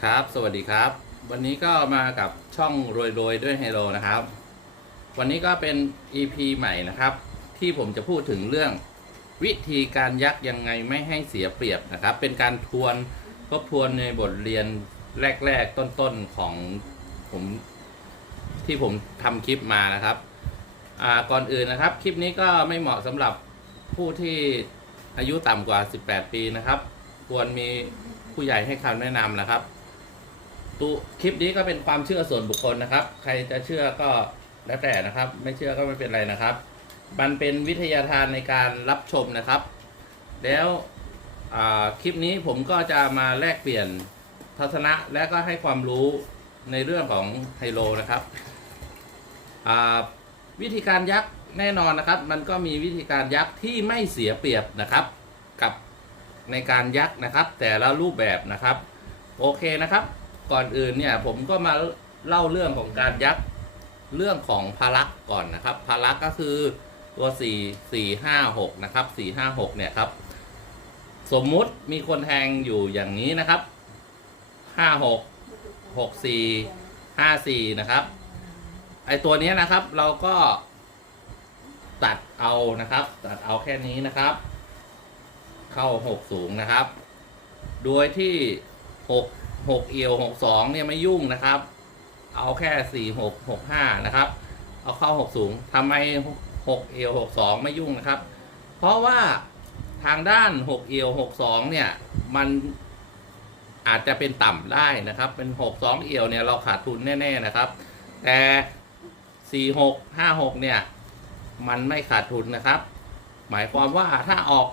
ครับ สวัสดีครับ วันนี้ก็มากับช่องรวยรวยด้วยไฮโลนะครับ วันนี้ก็เป็น EP ใหม่นะครับ ที่ผมจะพูดถึงเรื่อง วิธีการยักยังไงไม่ให้เสียเปรียบนะครับ เป็นการทวนทบทวนในบทเรียนแรก ๆ ต้นๆของผมที่ผมทำคลิปมานะครับก่อนอื่นนะครับ คลิปนี้ก็ไม่เหมาะสำหรับผู้ที่อายุต่ำกว่า 18 ปีนะครับ ควรมีผู้ใหญ่ให้คำแนะนำนะครับ ตุคลิปนี้ก็เป็นความเชื่อส่วนบุคคลนะครับ ใครจะเชื่อก็แล้วแต่นะครับ ไม่เชื่อก็ไม่เป็นไรนะครับ มันเป็นวิทยาทานในการรับชมนะครับ แล้วคลิปนี้ผมก็จะมาแลกเปลี่ยนทัศนะและก็ให้ความรู้ในเรื่องของไฮโลนะครับวิธีการยักแน่นอนนะครับ มันก็มีวิธีการยักที่ไม่เสียเปรียบนะครับกับในการยักนะครับ แต่ละรูปแบบนะครับ โอเคนะครับ ก่อนอื่นเนี่ยผมก็มาเล่าเรื่องของการยักเรื่องของพารักก่อนนะครับพารักก็คือตัว 4 4 5 6 นะครับ 4 5 6 เนี่ยครับ สมมุติมีคนแทงอยู่อย่างนี้นะครับ 5 6 6 4 5 4 นะครับ ไอตัวนี้นะครับเราก็ตัดเอานะครับ ตัดเอาแค่นี้นะครับ เข้า 6 สูงนะครับ โดยที่ 6 6เอียว6 2เนี่ยไม่ยุ่งนะครับ เอาแค่4 6 6 5นะครับ เอาเข้า6สูงทำไม6เอียว6 2ไม่ยุ่งนะครับ เพราะว่าทางด้าน6เอียว6 2เนี่ยมันอาจจะเป็นต่ำได้นะครับ เป็น6 2เอียวเนี่ยเราขาดทุนแน่ๆนะครับ แต่4 6 5 6เนี่ยมันไม่ขาดทุนนะครับ หมายความว่าถ้าออก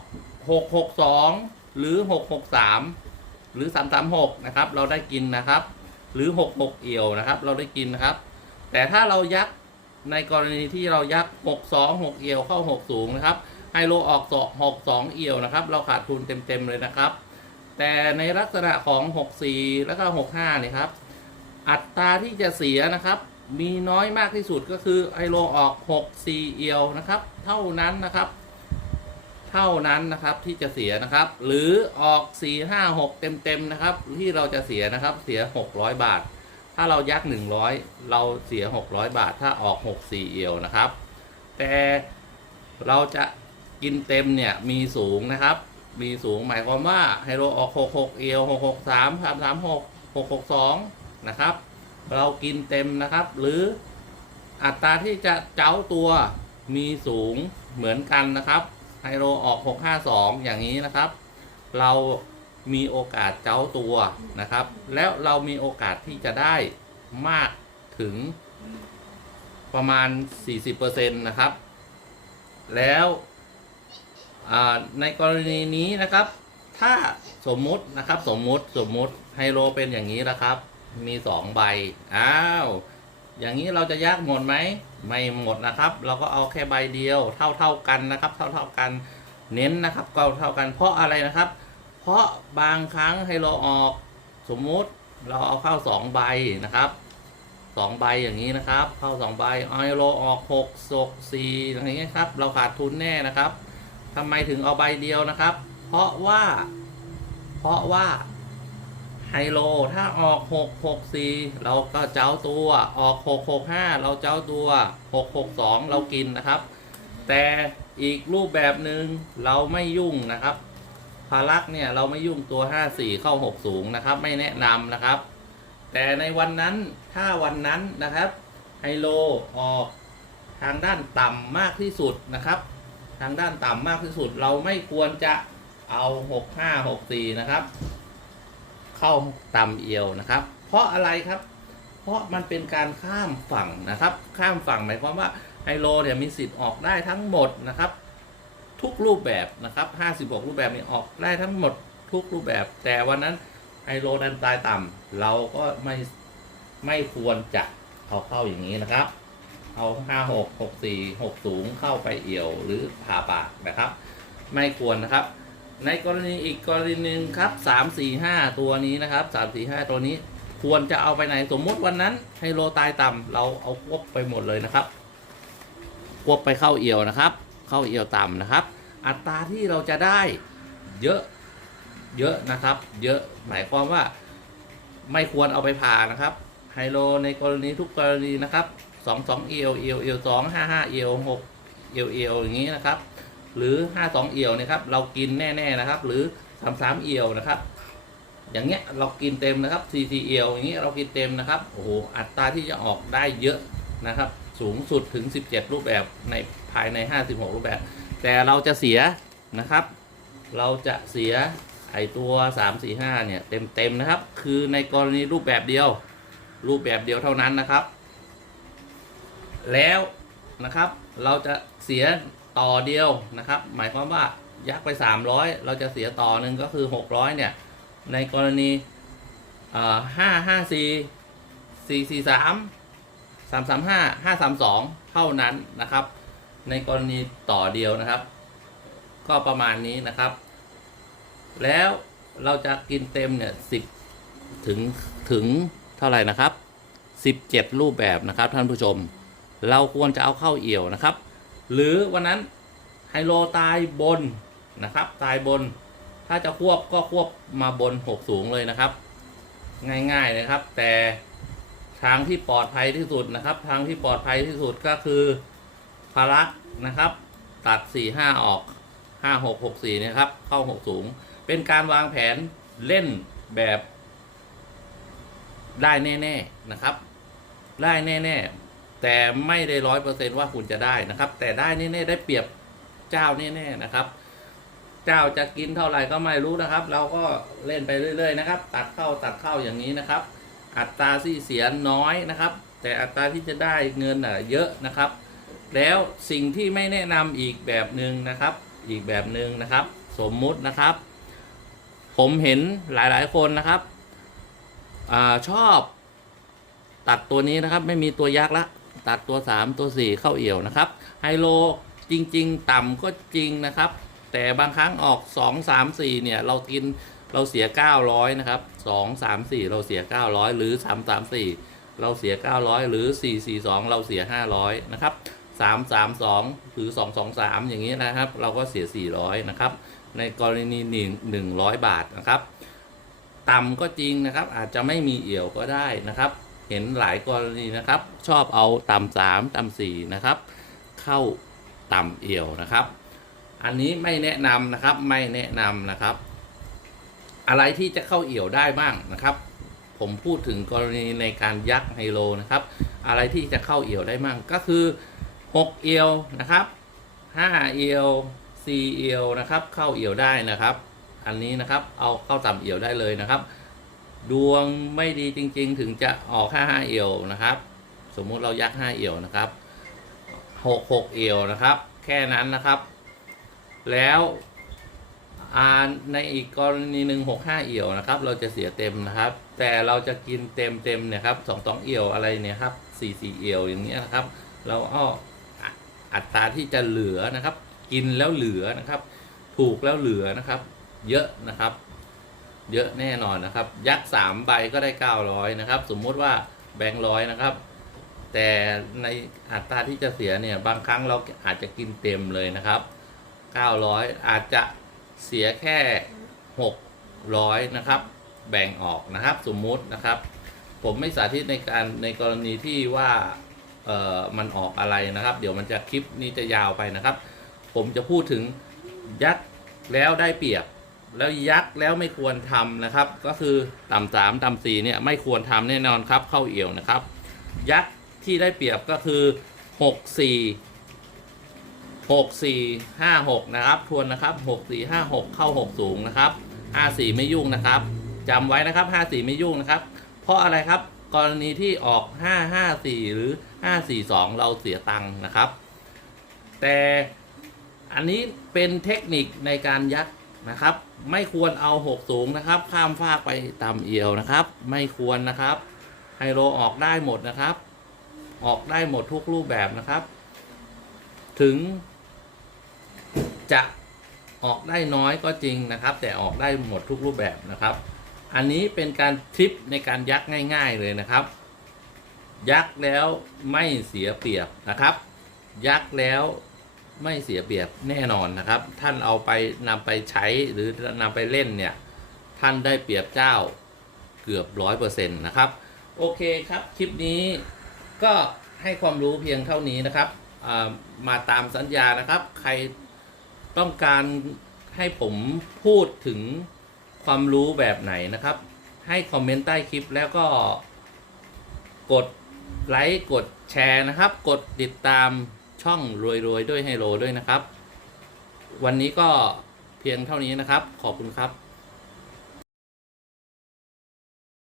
6 6 2หรือ6 6 3 หรือ 3 3 6 นะครับ เราได้กินนะครับ หรือ 6 6 เอี่ยวนะครับ เราได้กินนะครับ แต่ถ้าเรายักในกรณีที่เรายัก 6 2 6 เอี่ยวเข้า 6 สูงนะครับไฮโลออก6 2 เอี่ยวนะครับ เราขาดทุนเต็มๆเลยนะครับ แต่ในลักษณะของ 6 4 แล้วก็ 6 5เนี่ยครับอัตราที่จะเสียนะครับ มีน้อยมากที่สุดก็คือไฮโลออก 6 4 เอี่ยวนะครับ เท่านั้นนะครับ เท่านั้นนะครับที่จะเสียนะครับ หรือออก 4 5 6 เต็มๆนะครับ ที่เราจะเสียนะครับเสีย 600 บาท ถ้าเรายัก 100 เราเสีย 600 บาท ถ้าออก 6 4 เอียวนะครับ แต่เราจะกินเต็มเนี่ยมีสูงนะครับ มีสูงหมายความว่าไฮโลออก 6 6 เอียว6 6 3 3 3 6 6 6 2 นะครับ เรากินเต็มนะครับ หรืออัตราที่จะเจ้าตัวมีสูงเหมือนกันนะครับ ไฮโลออก 652 อย่างนี้นะครับ เรามีโอกาสเจ้าตัวนะครับ แล้วเรามีโอกาสที่จะได้มากถึงประมาณ 40%นะครับ แล้วในกรณีนี้นะครับ ถ้าสมมุตินะครับสมมุติสมมุติไฮโลเป็นอย่างนี้นะครับ มีสองใบ อ้าว อย่างนี้เราจะยากหมดไหมไม่หมดนะครับ เราก็เอาแค่ใบเดียว เท่าเท่ากันนะครับ เท่าเท่ากันเน้นนะครับก็เท่ากันเพราะอะไรนะครับ เพราะบางครั้งให้เราออกสมมุติเราเอาเข้าสองใบนะครับสองใบอย่างนี้นะครับ เข้าสองใบเอาให้เราออกหกศกสี่อย่างนี้ครับ เราขาดทุนแน่นะครับทำไมถึงเอาใบเดียวนะครับ เพราะว่า เพราะว่า ไฮโล ถ้าออก 6 6 4 เราก็เจ้าตัว ออก 6 6 5 เราเจ้าตัว 6 6 2 เรากินนะครับ แต่อีกรูปแบบหนึ่งเราไม่ยุ่งนะครับพารักเนี่ยเราไม่ยุ่งตัว 5 4 เข้า 6 สูงนะครับ ไม่แนะนำนะครับ แต่ในวันนั้นถ้าวันนั้นนะครับไฮโลออกทางด้านต่ำมากที่สุดนะครับ ทางด้านต่ำมากที่สุดเราไม่ควรจะเอา 6 5 6 4 นะครับ เข้าต่ำเอียวนะครับ เพราะอะไรครับ เพราะมันเป็นการข้ามฝั่งนะครับ ข้ามฝั่งหมายความว่าไฮโลเนี่ยมีสิทธิ์ออกได้ทั้งหมดนะครับ ทุกรูปแบบนะครับ 56 รูปแบบนี้ออกได้ทั้งหมดทุกรูปแบบ แต่วันนั้นไฮโลดันตายต่ำเราก็ไม่ไม่ควรจะเอาเข้าอย่างนี้นะครับ เอา 5 6 6 4 6สูงเข้าไปเอี่ยวหรือผ่าปากนะครับ ไม่ควรนะครับ ในกรณีอีกกรณีหนึ่งครับสามสี่ห้าตัวนี้นะครับสามสี่ห้าตัวนี้ ควรจะเอาไปไหนสมมติวันนั้นไฮโลตายต่ำเราเอาควบไปหมดเลยนะครับ ควบไปเข้าเอี่ยวนะครับ เข้าเอี่ยวต่ำนะครับ อัตราที่เราจะได้เยอะเยอะนะครับ เยอะหมายความว่าไม่ควรเอาไปผ่านะครับไฮโลในกรณีทุกกรณีนะครับสองสองเอลเอลเอลสองห้าห้าเอลหกเอลเอลอย่างนี้นะครับ หรือห้าสองเอลนะครับ เรากินแน่ๆนะครับ หรือสามสามเอลนะครับ อย่างเงี้ยเรากินเต็มนะครับ CCL อย่างเงี้ยเรากินเต็มนะครับโอ้โหอัตราที่จะออกได้เยอะนะครับ สูงสุดถึง 17 รูปแบบในภายใน 56 รูปแบบ แต่เราจะเสียนะครับ เราจะเสียไอตัว 3 4 5 เนี่ยเต็มเต็มๆนะครับ คือในกรณีรูปแบบเดียว รูปแบบเดียวเท่านั้นนะครับ แล้วนะครับ เราจะเสีย ต่อเดียวนะครับ หมายความว่ายักไป 300 เราจะเสียต่อหนึ่งก็คือ 600 เนี่ย ในกรณีห้าห้าสี่สี่สี่สามสามสามห้าห้าสามสองเท่านั้นนะครับ ในกรณีต่อเดียวนะครับ ก็ประมาณนี้นะครับ แล้วเราจะกินเต็มเนี่ยสิบถึงถึงเท่าไหร่นะครับสิบเจ็ดรูปแบบนะครับท่านผู้ชม เราควรจะเอาเข้าเอี่ยวนะครับ หรือวันนั้นไฮโลตายบนนะครับ ตายบน ถ้าจะควบก็ควบมาบนหกสูงเลยนะครับ ง่ายๆนะครับ แต่ทางที่ปลอดภัยที่สุดนะครับ ทางที่ปลอดภัยที่สุดก็คือพาระนะครับ ตัดสี่ห้าออกห้าหกหกสี่นะครับ เข้าหกสูง เป็นการวางแผนเล่นแบบได้แน่ ๆ นะครับ ได้แน่ ๆ แต่ไม่ได้ร้อยเปอร์เซนว่าคุณจะได้นะครับ แต่ได้แน่ๆได้เปรียบเจ้าแน่ๆนะครับ เจ้าจะกินเท่าไหร่ก็ไม่รู้นะครับ เราก็เล่นไปเรื่อย ๆ นะครับ ตัดเข้าตัดเข้าอย่างนี้นะครับ อัตราที่เสียน้อยนะครับ แต่อัตราที่จะได้เงินอะเยอะนะครับ แล้วสิ่งที่ไม่แนะนำอีกแบบหนึ่งนะครับ อีกแบบหนึ่งนะครับ สมมุตินะครับ ผมเห็นหลายๆคนนะครับอชอบตัดตัวนี้นะครับ ไม่มีตัวยักษ์ละ ตัดตัว 3 ตัว 4 เข้าเอี่ยวนะครับไฮโลจริง ๆ ต่ำก็จริงนะครับ แต่บางครั้งออก 2 3 4 เนี่ย เรากินเราเสีย 900 นะครับ 2 3 4 เราเสีย 900 หรือ 3 3 4 เราเสีย 900 หรือ 4 4 2 เราเสีย 500 นะครับ 3 3 2 หรือ 2 2 3 อย่างนี้นะครับ เราก็เสีย 400 นะครับ ในกรณีหนึ่งหนึ่งร้อยบาทนะครับ ต่ำก็จริงนะครับ อาจจะไม่มีเอี่ยวก็ได้นะครับ เห็นหลายกรณีนะครับ ชอบเอาต่ำสามต่ำสี่นะครับ เข้าต่ำเอี่ยวนะครับ อันนี้ไม่แนะนำนะครับไม่แนะนำนะครับ อะไรที่จะเข้าเอี่ยวได้บ้างนะครับ ผมพูดถึงกรณีในการยักไฮโลนะครับ อะไรที่จะเข้าเอี่ยวได้บ้างก็คือ 6 เอี่ยวนะครับ 5 เอี่ยว 4 เอี่ยวนะครับ เข้าเอี่ยวได้นะครับ อันนี้นะครับเอาเข้าต่ำเอี่ยวได้เลยนะครับ ดวงไม่ดีจริง ๆ ถึงจะออก5 5เอี่ยวนะครับ สมมุติเรายัก5เอี่ยวนะครับ6 6เอี่ยวนะครับ แค่นั้นนะครับ แล้วอ่าในอีกกรณีหนึ่งหกห้าเอี่ยวนะครับ เราจะเสียเต็มนะครับ แต่เราจะกินเต็มเต็มเนี่ยครับสองสองเอี่ยวอะไรเนี่ยครับสี่สี่เอี่ยวอย่างเงี้ยนะครับ เราเอาอะอัตราที่จะเหลือนะครับ กินแล้วเหลือนะครับ ถูกแล้วเหลือนะครับ เยอะนะครับ เยอะแน่นอนนะครับ ยักษ์สามใบก็ได้เก้าร้อยนะครับ สมมุติว่าแบงค์ร้อยนะครับ แต่ในอัตราที่จะเสียเนี่ย บางครั้งเราอาจจะกินเต็มเลยนะครับ 900 อาจจะเสียแค่ 600 นะครับ แบ่งออกนะครับ สมมุตินะครับ ผมไม่สาธิตในการในกรณีที่ว่าเอ่อมันออกอะไรนะครับ เดี๋ยวมันจะคลิปนี้จะยาวไปนะครับ ผมจะพูดถึงยักษ์แล้วได้เปรียบ แล้วยักษ์แล้วไม่ควรทำนะครับ ก็คือต่ำสามต่ำสี่เนี่ยไม่ควรทำแน่นอนครับเข้าเอี่ยวนะครับ ยักษ์ที่ได้เปรียบก็คือหกสี่หกสี่ห้าหกนะครับทวนนะครับหกสี่ห้าหกเข้าหกสูงนะครับห้าสี่ไม่ยุ่งนะครับจำไว้นะครับห้าสี่ไม่ยุ่งนะครับ เพราะอะไรครับกรณีที่ออกห้าห้าสี่หรือห้าสี่สองเราเสียตังค์นะครับ แต่อันนี้เป็นเทคนิคในการยัด นะครับ ไม่ควรเอาหกสูงนะครับ ข้ามฟากไปต่ำเอียวนะครับ ไม่ควรนะครับ ไฮโลออกได้หมดนะครับ ออกได้หมดทุกรูปแบบนะครับ ถึง จะออกได้น้อยก็จริงนะครับ แต่ออกได้หมดทุกรูปแบบนะครับ อันนี้เป็นการทริปในการยักง่าย ๆเลยนะครับ ยักแล้วไม่เสียเปรียบนะครับ ยักแล้ว ไม่เสียเปรียบแน่นอนนะครับ ท่านเอาไปนำไปใช้หรือนำไปเล่นเนี่ย ท่านได้เปรียบเจ้าเกือบร้อยเปอร์เซ็นต์นะครับ โอเคครับ คลิปนี้ก็ให้ความรู้เพียงเท่านี้นะครับ มาตามสัญญานะครับ ใครต้องการให้ผมพูดถึงความรู้แบบไหนนะครับ ให้คอมเมนต์ใต้คลิปแล้วก็กดไลค์กดแชร์นะครับ กดติดตาม ช่องรวยๆด้วยไฮโลด้วยนะครับ วันนี้ก็เพียงเท่านี้นะครับ ขอบคุณครับ